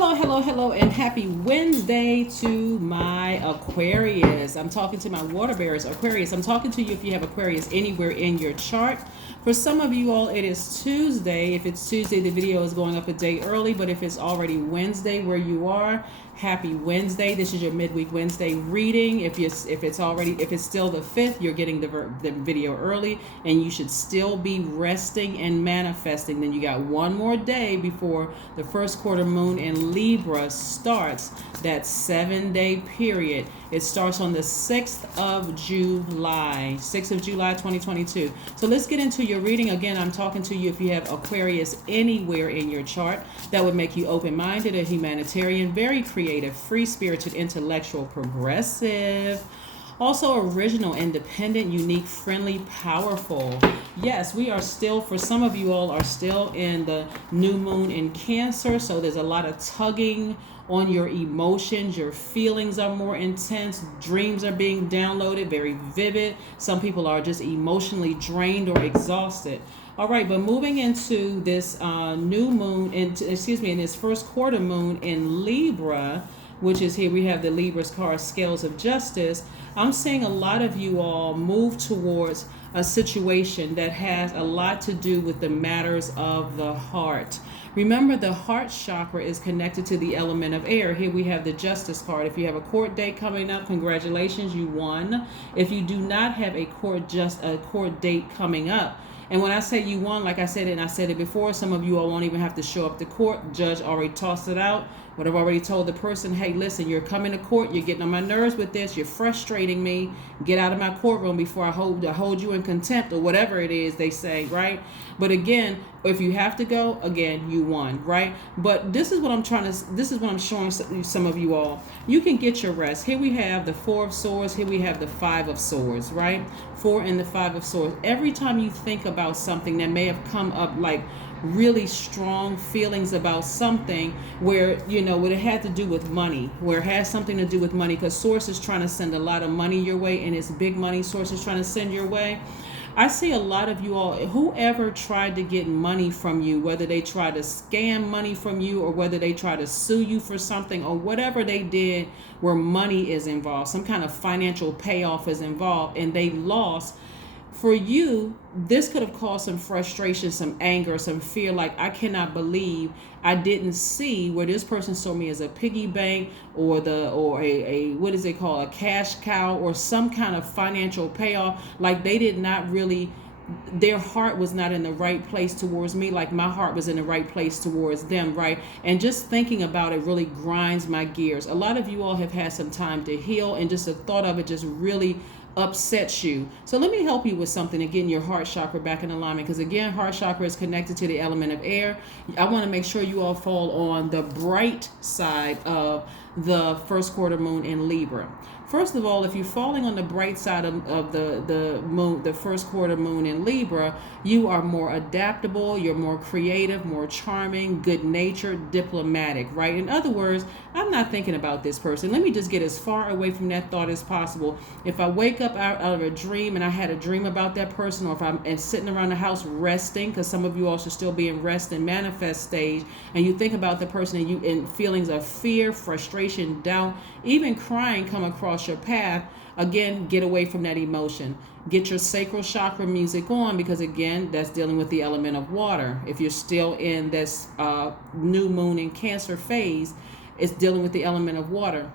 Hello, hello, hello, and happy Wednesday to my Aquarius. I'm talking to my water bearers, Aquarius. I'm talking to you if you have Aquarius anywhere in your chart. For some of you all, it is Tuesday. If it's Tuesday, the video is going up a day early, but if it's already Wednesday where you are, happy Wednesday. This is your midweek Wednesday reading. If it's still the 5th, you're getting the video early, and you should still be resting and manifesting. Then you got one more day before the first quarter moon in Libra starts. That 7-day period. It starts on the 6th of July, 6th of July 2022. So let's get into your reading. Again, I'm talking to you if you have Aquarius anywhere in your chart. That would make you open-minded, a humanitarian, very creative, free-spirited, intellectual, progressive. Also original, independent, unique, friendly, powerful. Yes, we are still, for some of you all, are still in the new moon in Cancer. So there's a lot of tugging on your emotions. Your feelings are more intense. Dreams are being downloaded, very vivid. Some people are just emotionally drained or exhausted. All right, but moving into this new moon, in this first quarter moon in Libra, which is here we have the Libra's card, Scales of Justice. I'm seeing a lot of you all move towards a situation that has a lot to do with the matters of the heart. Remember, the heart chakra is connected to the element of air. Here we have the Justice card. If you have a court date coming up, congratulations, you won. If you do not have a court date coming up, and when I say you won, like I said, and I said it before, some of you all won't even have to show up to court. Judge already tossed it out. But I've already told the person, hey, listen, you're coming to court. You're getting on my nerves with this. You're frustrating me. Get out of my courtroom before I hold you in contempt, or whatever it is they say, right? But again, if you have to go, again, you won, right? But this is what I'm showing some of you all. You can get your rest. Here we have the 4 of Swords. Here we have the 5 of Swords, right? 4 and the 5 of Swords. Every time you think about something that may have come up, like really strong feelings about something where it had to do with money, where it has something to do with money, because Source is trying to send a lot of money your way, and it's big money Source is trying to send your way. I see a lot of you all, whoever tried to get money from you, whether they tried to scam money from you or whether they tried to sue you for something or whatever they did where money is involved, some kind of financial payoff is involved, and they lost. For you, this could have caused some frustration, some anger, some fear, like, I cannot believe I didn't see where this person saw me as a piggy bank or a what is it called, a cash cow, or some kind of financial payoff. Like, they did not really, their heart was not in the right place towards me, like my heart was in the right place towards them, right? And just thinking about it really grinds my gears. A lot of you all have had some time to heal, and just the thought of it just really upsets you. So let me help you with something and getting your heart chakra back in alignment, because again, heart chakra is connected to the element of air. I want to make sure you all fall on the bright side of the first quarter moon in Libra. First of all, if you're falling on the bright side of the moon, the first quarter moon in Libra, you are more adaptable, you're more creative, more charming, good-natured, diplomatic, right? In other words, I'm not thinking about this person. Let me just get as far away from that thought as possible. If I wake up out of a dream and I had a dream about that person, or if I'm sitting around the house resting, because some of you all should still be in rest and manifest stage, and you think about the person and you in feelings of fear, frustration, doubt, even crying come across your path, again, get away from that emotion. Get your sacral chakra music on, because again, that's dealing with the element of water. If you're still in this new moon in Cancer phase, it's dealing with the element of water.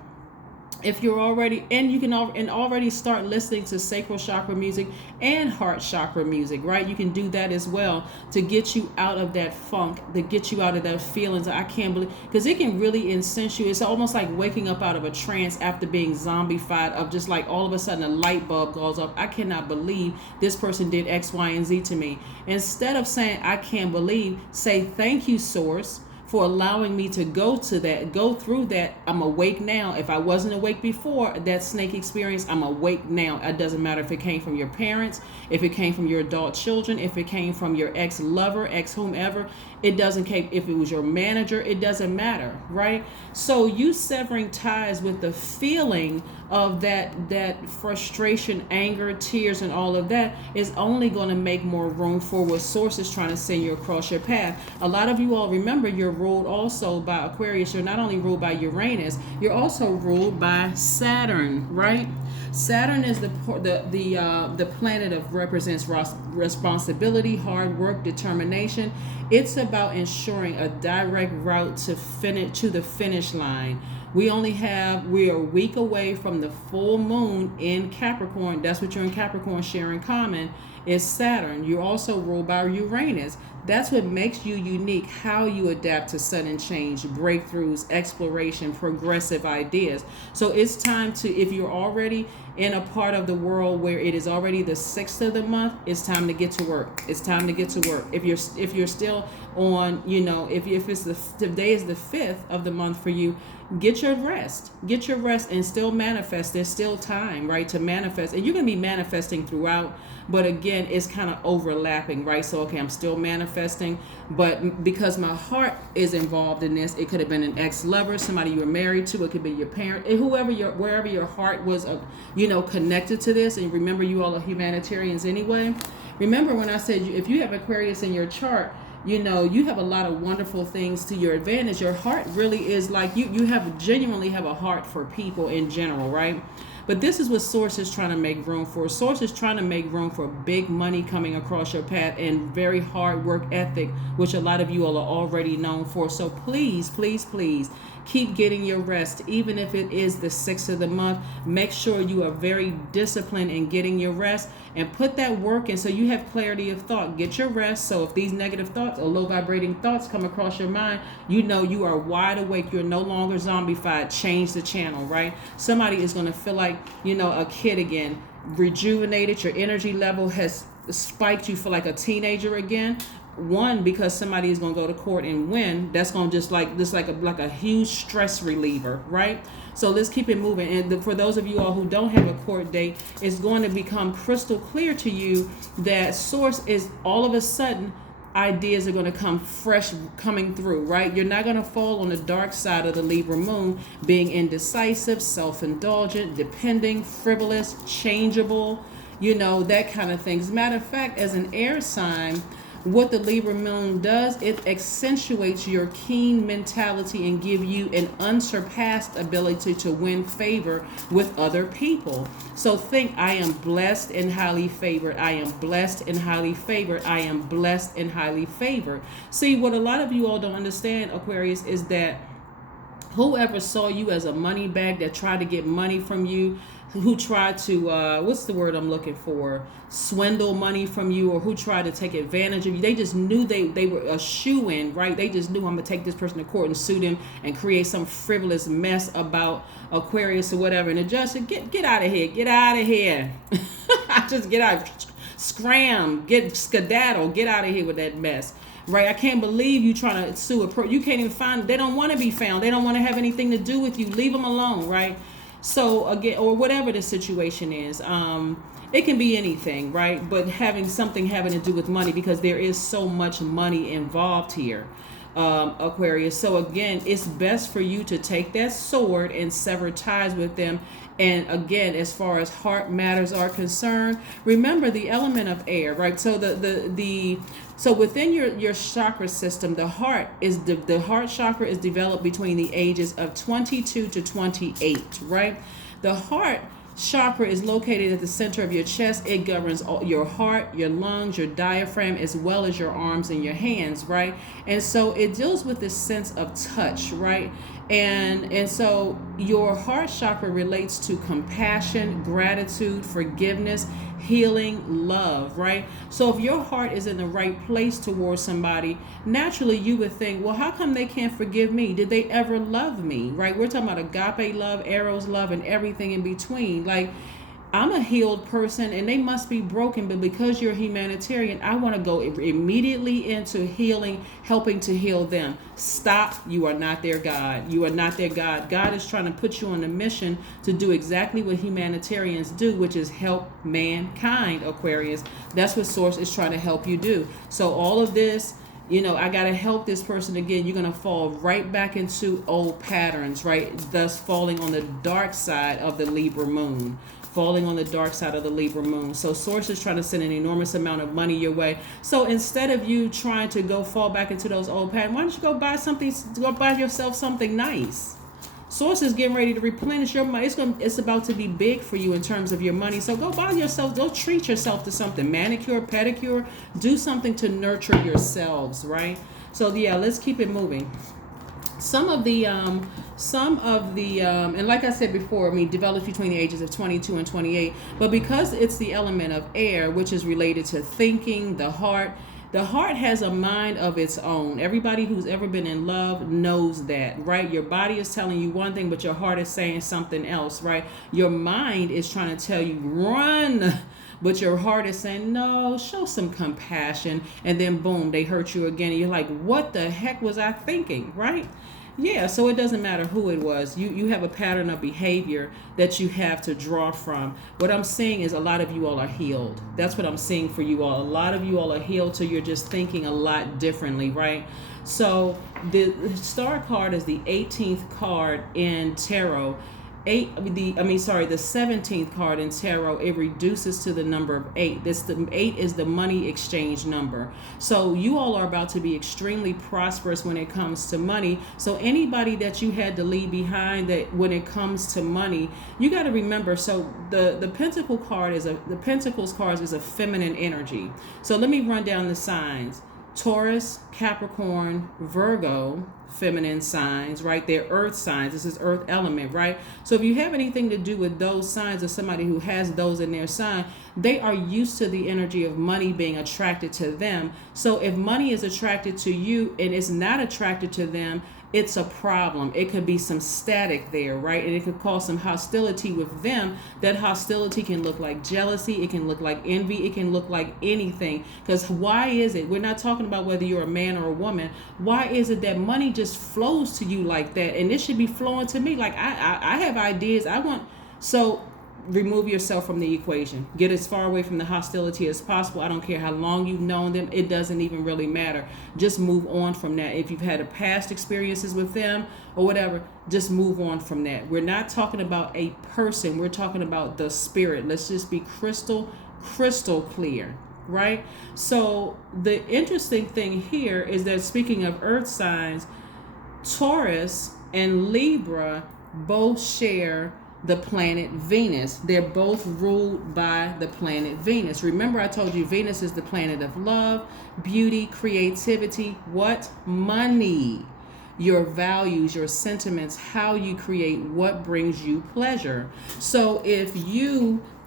If you're already, and you can already start listening to sacral chakra music and heart chakra music, right? You can do that as well to get you out of that funk, to get you out of that feelings. I can't believe, because it can really incense you. It's almost like waking up out of a trance after being zombified, of just like all of a sudden a light bulb goes off. I cannot believe this person did X, Y, and Z to me. Instead of saying I can't believe, say thank you, Source, for allowing me to go through that. I'm awake now. If I wasn't awake before that snake experience, I'm awake now. It doesn't matter if it came from your parents, if it came from your adult children, if it came from your ex-lover, ex-whomever. It doesn't care if it was your manager, it doesn't matter, right? So you severing ties with the feeling of that frustration, anger, tears, and all of that is only going to make more room for what source is trying to send you across your path. A lot of you all remember you're ruled also by Aquarius. You're not only ruled by Uranus, you're also ruled by Saturn, right? Saturn is the planet of represents responsibility, hard work, determination. It's about ensuring a direct route to the finish line. We are a week away from the full moon in Capricorn. That's what you're in Capricorn share in common is Saturn. You're also ruled by Uranus. That's what makes you unique, how you adapt to sudden change, breakthroughs, exploration, progressive ideas. So it's time to, if you're already in a part of the world where it is already the 6th of the month, it's time to get to work. It's time to get to work. If you're still on, if it's today is the 5th of the month for you, get your rest and still manifest. There's still time, right, to manifest, and you're going to be manifesting throughout, but again, it's kind of overlapping, right? So okay, I'm still manifesting, but because my heart is involved in this, it could have been an ex-lover, somebody you were married to, it could be your parent, wherever your heart was connected to this. And remember, you all are humanitarians anyway. Remember when I said if you have Aquarius in your chart, you have a lot of wonderful things to your advantage. Your heart really is like you genuinely have a heart for people in general, right? But this is what Source is trying to make room for. Source is trying to make room for big money coming across your path and very hard work ethic, which a lot of you all are already known for. So please, please, please keep getting your rest. Even if it is the 6th of the month, make sure you are very disciplined in getting your rest and put that work in so you have clarity of thought. Get your rest. So if these negative thoughts or low vibrating thoughts come across your mind, you are wide awake. You're no longer zombified. Change the channel, right? Somebody is going to feel like, a kid again, rejuvenated. Your energy level has spiked. You feel like a teenager again. One, because somebody is going to go to court and win. That's going to just like a huge stress reliever, right? So let's keep it moving. And for those of you all who don't have a court date, it's going to become crystal clear to you that Source is all of a sudden ideas are going to come fresh coming through, right? You're not going to fall on the dark side of the Libra moon, being indecisive, self-indulgent, depending, frivolous, changeable, that kind of thing. As a matter of fact, as an air sign, what the Libra moon does, it accentuates your keen mentality and give you an unsurpassed ability to win favor with other people. So think, I am blessed and highly favored. I am blessed and highly favored. I am blessed and highly favored. See, what a lot of you all don't understand, Aquarius, is that whoever saw you as a money bag that tried to get money from you, who tried to, what's the word I'm looking for? Swindle money from you, or who tried to take advantage of you. They just knew they were a shoo-in, right? They just knew, I'm going to take this person to court and sue them and create some frivolous mess about Aquarius or whatever. And the judge said, get out of here. Get out of here. Just get out. Scram. Skedaddle. Get out of here with that mess. Right? I can't believe you trying to sue you can't even find, they don't want to be found. They don't want to have anything to do with you. Leave them alone, right? So again, or whatever the situation is, it can be anything, right? But having to do with money, because there is so much money involved here, Aquarius. So again, it's best for you to take that sword and sever ties with them. And again, as far as heart matters are concerned, remember the element of air, right? So so within your chakra system, the heart chakra is developed between the ages of 22 to 28, right? The heart chakra is located at the center of your chest. It governs your heart, your lungs, your diaphragm, as well as your arms and your hands, right? And so it deals with this sense of touch, right? And so your heart chakra relates to compassion, gratitude, forgiveness, healing, love, right? So if your heart is in the right place towards somebody, naturally you would think, well, how come they can't forgive me? Did they ever love me, right? We're talking about agape love, eros love, and everything in between. Like, I'm a healed person and they must be broken, but because you're a humanitarian, I want to go immediately into healing, helping to heal them. Stop. You are not their God. You are not their God. God is trying to put you on a mission to do exactly what humanitarians do, which is help mankind, Aquarius. That's what Source is trying to help you do. So all of this I got to help this person again. You're going to fall right back into old patterns, right? Thus falling on the dark side of the Libra moon. Falling on the dark side of the Libra moon. So source is trying to send an enormous amount of money your way. So instead of you trying to go fall back into those old patterns, why don't you go buy yourself something nice? Source is getting ready to replenish your money. It's about to be big for you in terms of your money. So go treat yourself to something. Manicure, pedicure, do something to nurture yourselves, right? So yeah, let's keep it moving. Some of the and like I said before, develops between the ages of 22 and 28. But because it's the element of air, which is related to thinking, the heart has a mind of its own. Everybody who's ever been in love knows that, right? Your body is telling you one thing, but your heart is saying something else, right? Your mind is trying to tell you, run, but your heart is saying, no, show some compassion. And then boom, they hurt you again. And you're like, what the heck was I thinking, right? Yeah, so it doesn't matter who it was. You have a pattern of behavior that you have to draw from. What I'm seeing is a lot of you all are healed. That's what I'm seeing for you all. A lot of you all are healed, so you're just thinking a lot differently, right? So the star card is the 18th card in tarot. The 17th card in tarot, it reduces to the number of 8. 8 is the money exchange number. So you all are about to be extremely prosperous when it comes to money. So anybody that you had to leave behind, that when it comes to money, you got to remember. So the Pentacles card is a feminine energy. So let me run down the signs. Taurus, Capricorn, Virgo, feminine signs, right? They're earth signs. This is earth element, right? So if you have anything to do with those signs, or somebody who has those in their sign, they are used to the energy of money being attracted to them. So if money is attracted to you and it's not attracted to them, it's a problem. It could be some static there, right? And it could cause some hostility with them. That hostility can look like jealousy. It can look like envy. It can look like anything. Because why is it? We're not talking about whether you're a man or a woman. Why is it that money just flows to you like that? And it should be flowing to me. Like I have ideas. So remove yourself from the equation. Get as far away from the hostility as possible. I don't care how long you've known them. It doesn't even really matter. Just move on from that. If you've had a past experiences with them or whatever, just move on from that. We're not talking about a person. We're talking about the spirit. Let's just be crystal clear, right? So the interesting thing here is that, speaking of earth signs, Taurus and Libra both share the planet Venus. They're both ruled by the planet Venus. Remember, I told you Venus is the planet of love, beauty, creativity, what? Money. Your values, your sentiments, how you create what brings you pleasure. So if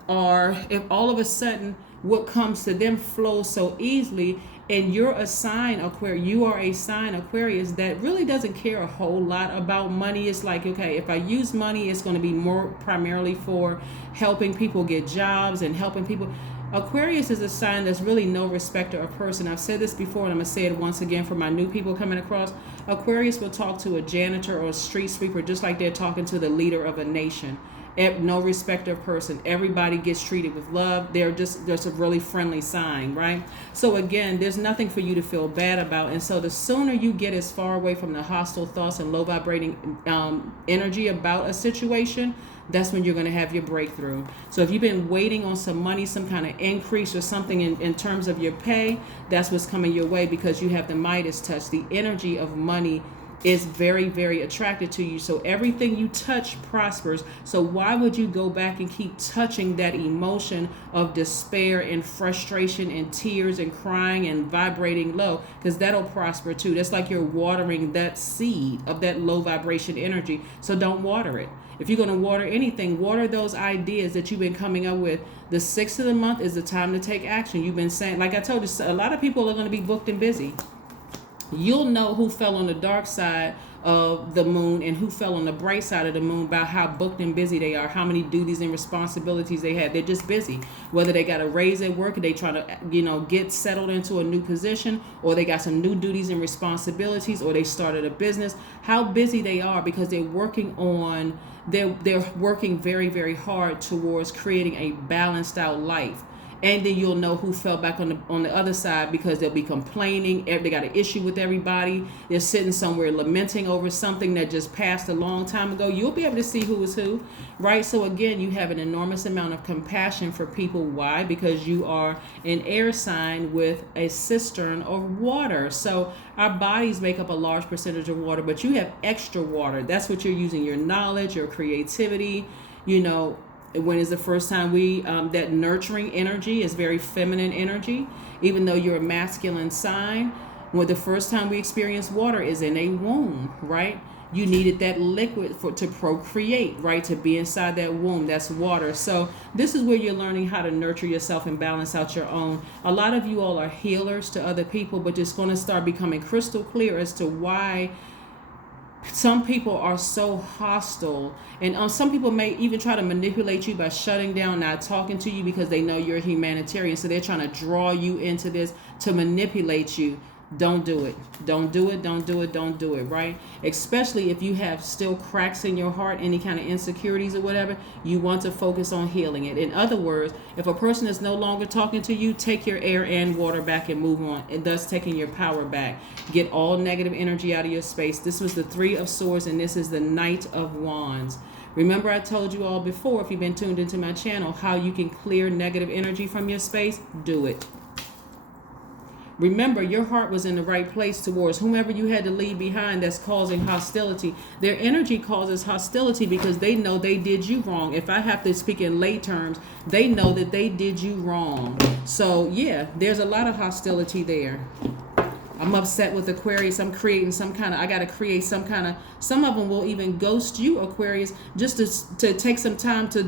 all of a sudden what comes to them flows so easily, and you are a sign Aquarius that really doesn't care a whole lot about money. It's like, okay, if I use money, it's going to be more primarily for helping people get jobs and helping people. Aquarius is a sign that's really no respecter of person. I've said this before, and I'm going to say it once again for my new people coming across. Aquarius will talk to a janitor or a street sweeper just like they're talking to the leader of a nation. No respecter of person. Everybody gets treated with love. They're just a really friendly sign, right? So again, there's nothing for you to feel bad about. And so the sooner you get as far away from the hostile thoughts and low vibrating energy about a situation, that's when you're going to have your breakthrough. So if you've been waiting on some money, some kind of increase or something in terms of your pay, that's what's coming your way, because you have the Midas touch. The energy of money is very, very attracted to you. So everything you touch prospers. So why would you go back and keep touching that emotion of despair and frustration and tears and crying and vibrating low? Because that'll prosper too. That's like you're watering that seed of that low vibration energy. So don't water it. If you're going to water anything, water those ideas that you've been coming up with. The 6th of the month is the time to take action. You've been saying, like I told you, a lot of people are going to be booked and busy. You'll know who fell on the dark side of the moon and who fell on the bright side of the moon by how booked and busy they are, how many duties and responsibilities they have. They're just busy. Whether they got a raise at work, or they try to, get settled into a new position, or they got some new duties and responsibilities, or they started a business. How busy they are, because they're working very, very hard towards creating a balanced out life. And then you'll know who fell back on the other side, because they'll be complaining. They got an issue with everybody. They're sitting somewhere lamenting over something that just passed a long time ago. You'll be able to see who is who, right? So again, you have an enormous amount of compassion for people. Why? Because you are an air sign with a cistern of water. So our bodies make up a large percentage of water, but you have extra water. That's what you're using: your knowledge, your creativity. When is the first time that nurturing energy is very feminine energy, even though you're a masculine sign. Well, the first time we experience water is in a womb, right? You needed that liquid to procreate, right? To be inside that womb. That's water. So this is where you're learning how to nurture yourself and balance out your own. A lot of you all are healers to other people, but it's going to start becoming crystal clear as to why some people are so hostile, and some people may even try to manipulate you by shutting down, not talking to you, because they know you're a humanitarian. So they're trying to draw you into this to manipulate you. Don't do it. Don't do it. Don't do it. Don't do it. Right? Especially if you have still cracks in your heart, any kind of insecurities or whatever, you want to focus on healing it. In other words, if a person is no longer talking to you, take your air and water back and move on. And thus taking your power back. Get all negative energy out of your space. This was the 3 of Swords, and this is the Knight of Wands. Remember, I told you all before, if you've been tuned into my channel, how you can clear negative energy from your space. Do it. Remember, your heart was in the right place towards whomever you had to leave behind that's causing hostility. Their energy causes hostility because they know they did you wrong. If I have to speak in lay terms, they know that they did you wrong. So, yeah, there's a lot of hostility there. I'm upset with Aquarius. I'm creating some of them will even ghost you, Aquarius, just to take some time to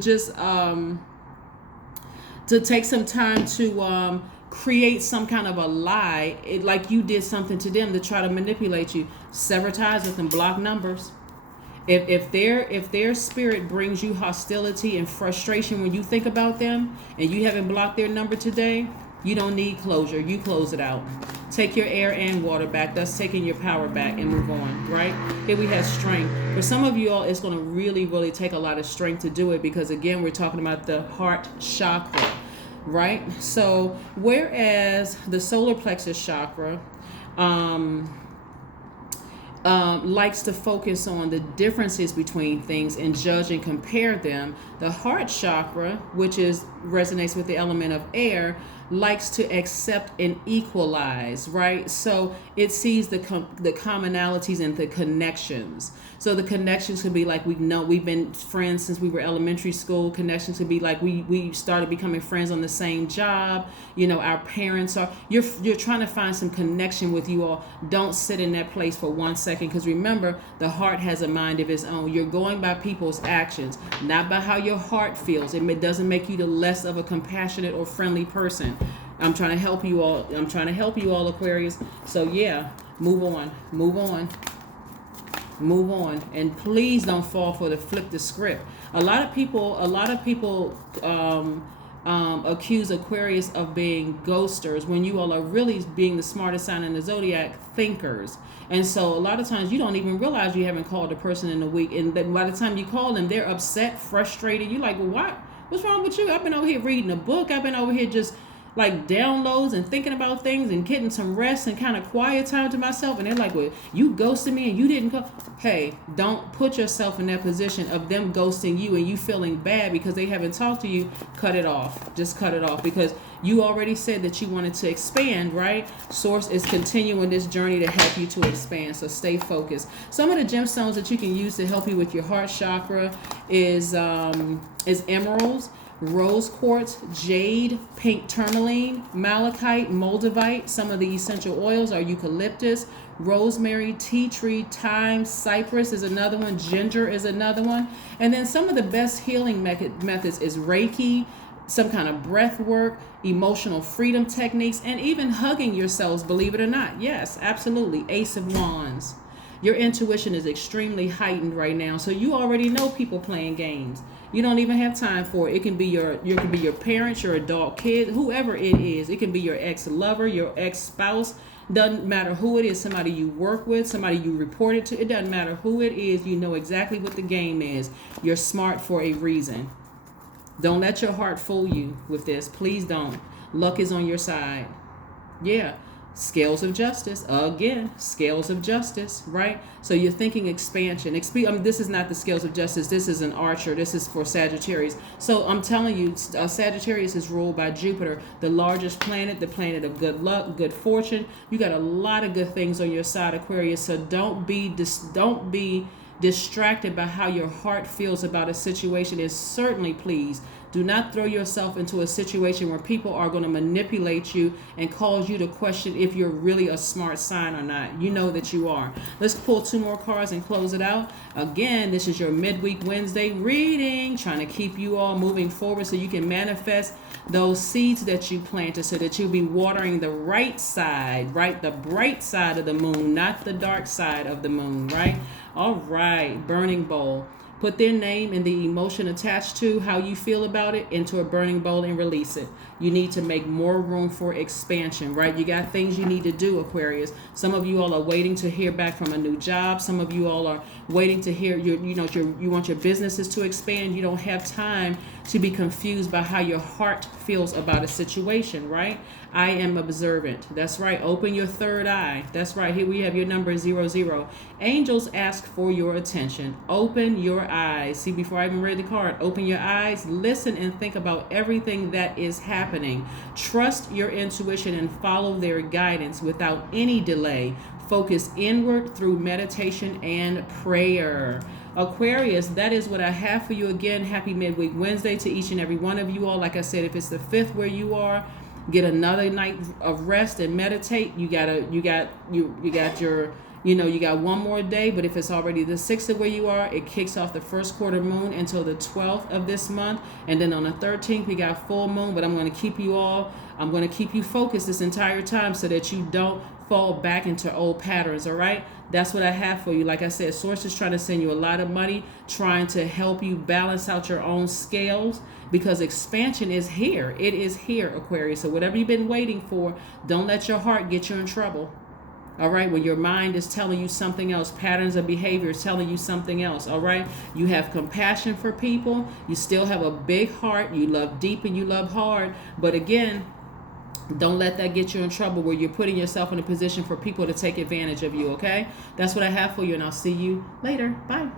create some kind of a lie, like you did something to them to try to manipulate you. Sever ties with them, block numbers. If their spirit brings you hostility and frustration when you think about them, and you haven't blocked their number today, you don't need closure. You close it out. Take your air and water back, thus taking your power back, and move on, right? Here we have strength. For some of you all, it's going to really, really take a lot of strength to do it, because again, we're talking about the heart chakra. Right? So whereas the solar plexus chakra likes to focus on the differences between things and judge and compare them, the heart chakra, which resonates with the element of air, likes to accept and equalize, right? So it sees the commonalities and the connections. So the connections could be like, we've been friends since we were elementary school. Connections could be like we started becoming friends on the same job. Our parents are. You're trying to find some connection with you all. Don't sit in that place for 1 second, because remember, the heart has a mind of its own. You're going by people's actions, not by how your heart feels. It doesn't make you the less of a compassionate or friendly person. I'm trying to help you all. Aquarius. So yeah, move on. And please don't fall for the flip the script. A lot of people accuse Aquarius of being ghosters, when you all are really, being the smartest sign in the Zodiac, thinkers. And so a lot of times you don't even realize you haven't called a person in a week, and then by the time you call them, they're upset, frustrated. You're like, well, what's wrong with you? I've been over here reading a book. I've been over here just like downloads and thinking about things and getting some rest and kind of quiet time to myself. And they're like, well, you ghosted me and you didn't call. Hey, don't put yourself in that position of them ghosting you and you feeling bad because they haven't talked to you. Cut it off. Just cut it off, because you already said that you wanted to expand, right? Source is continuing this journey to help you to expand. So stay focused. Some of the gemstones that you can use to help you with your heart chakra is emeralds, rose quartz, jade, pink tourmaline, malachite, moldavite. Some of the essential oils are eucalyptus, rosemary, tea tree, thyme, cypress is another one, ginger is another one. And then some of the best healing methods is Reiki, some kind of breath work, emotional freedom techniques, and even hugging yourselves, believe it or not. Yes, absolutely. Ace of Wands. Your intuition is extremely heightened right now, so you already know people playing games. You don't even have time for it. It can be your parents, your adult kid, whoever it is. It can be your ex-lover, your ex-spouse. Doesn't matter who it is. Somebody you work with, somebody you reported to. It doesn't matter who it is. You know exactly what the game is. You're smart for a reason. Don't let your heart fool you with this. Please don't. Luck is on your side. Yeah. Scales of justice. Again, scales of justice, right? So you're thinking expansion. This is not the scales of justice. This is an archer. This is for Sagittarius. So I'm telling you, Sagittarius is ruled by Jupiter, the largest planet, the planet of good luck, good fortune. You got a lot of good things on your side, Aquarius. So don't be distracted by how your heart feels about a situation. Is certainly, please do not throw yourself into a situation where people are going to manipulate you and cause you to question if you're really a smart sign or not. You know that you are. Let's pull 2 more cards and close it out. Again, this is your midweek Wednesday reading, trying to keep you all moving forward so you can manifest those seeds that you planted, so that you'll be watering the right side, right? The bright side of the moon, not the dark side of the moon, right? All right, burning bowl. Put their name and the emotion attached to how you feel about it into a burning bowl and release it. You need to make more room for expansion, right? You got things you need to do, Aquarius. Some of you all are waiting to hear back from a new job. Some of you all are waiting to hear you want your businesses to expand. You don't have time to be confused by how your heart feels about a situation, right? I am observant. That's right. Open your third eye. That's right. Here we have your number 00. Angels ask for your attention. Open your eyes. See, before I even read the card, open your eyes, listen, and think about everything that is happening. Trust your intuition and follow their guidance without any delay. Focus inward through meditation and prayer. Aquarius, that is what I have for you. Again, happy midweek Wednesday to each and every one of you all. Like I said, if it's the 5th where you are, get another night of rest and meditate. You got one more day. But if it's already the 6th of where you are, it kicks off the first quarter moon until the 12th of this month, and then on the 13th we got full moon. But I'm going to keep you focused this entire time so that you don't fall back into old patterns. All right, that's what I have for you. Like I said, source is trying to send you a lot of money, trying to help you balance out your own scales, because expansion is here. It is here, Aquarius. So whatever you've been waiting for, don't let your heart get you in trouble. All right, when your mind is telling you something else, patterns of behavior is telling you something else. All right, you have compassion for people. You still have a big heart. You love deep and you love hard. But again, don't let that get you in trouble where you're putting yourself in a position for people to take advantage of you, okay? That's what I have for you, and I'll see you later. Bye.